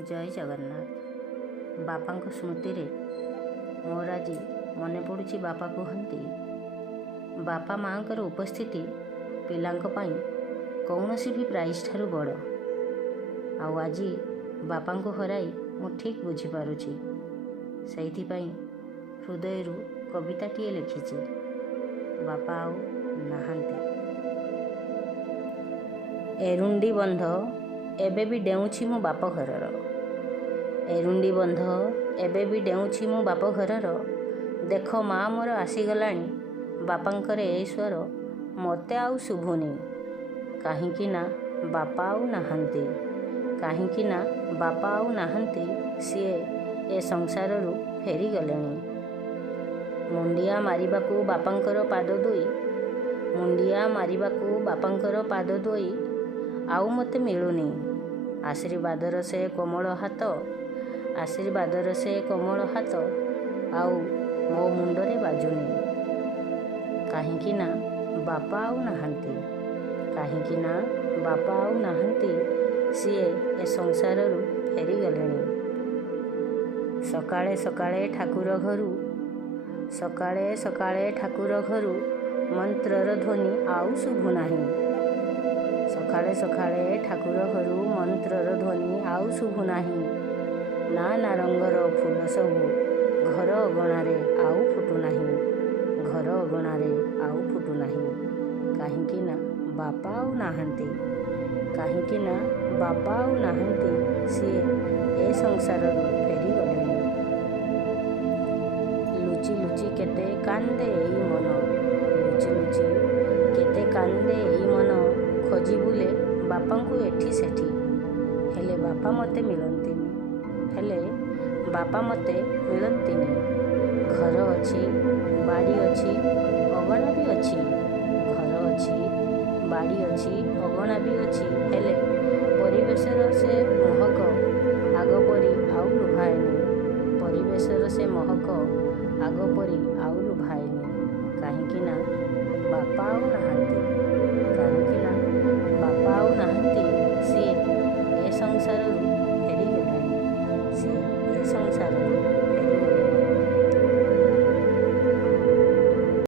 जय जगन्नाथ। बापा स्मृति रे मोर आज मन पड़ुछि बापा कहती बापा माँ उपस्थिति पिलांक पाई कौनसी भी प्राइज ठारू बड़। आज बापा को हराई मु ठीक बुझीपारुछि सेइथिपाई हृदय कविताटिए लिखिछि बापा आउ नाहांती। एरुंडी बंध एबे भी डेउछि मो बाप घरर, एरुंडी बंध एबे भी डेउछि मो बाप घरर। देख माँ मोर आसीगलाणी बापांकर ए स्वर मते आउ शुभुनी। काहींकि ना बापा आउ नाहांती, काहींकि ना बापा आउ नाहांती, सीए ए संसाररू फेरी गलेनी। मुंडिया मारिबाकू बापांकर पाद दुई, मुंडिया मारिबाकू बापांकर पाद दुई आउ मते मिलुनी। आशीर्वादर से कोमल हाथ, आशीर्वादर से कोमल हाथ आउ मो मुंडरे बाजुनी। काहींकि ना बापा आउ नाहांती, काहींकि ना बापा आउ नाहांती, सीए ए संसाररू फेरी गलेनी। सकाळे सकाळे ठाकुर घरू, सकाळे सकाळे ठाकुर घरू मंत्रर ध्वनि आउ शुभु नाही। सकाळे सकाळे ठाकुर घरू मंत्रर ध्वनि आउ शुभु नाही। ना रंगर फूल सबू घर अगणारे आउ फुटु नाही, घर अगणारे आउ फुटु नाही। काहींकि ना बापा आउ नाहांती, काहींकि ना बापा आउ नाहांती, सीए ए संसाररू फेरी गलेनी। लुचि लुचि केते कांदे एई मन, लुचि लुचि केते कांदे एई मन, खोजी बुले बापांकू एठी सेठी, हेले बापा मते मिलंतीनी, हेले बापा मते मिलंतीनी। घर अछि बाड़ी अछि अगणा भी अछि, घर अछि बाड़ी अछि अगणा भी अछि, हेले परिवेशर से महक आग परी आउ लुभाएनी, परिवेशर से महक आग परी आउ लुभाएनी। काहींकि ना बापा आउ नाहांती,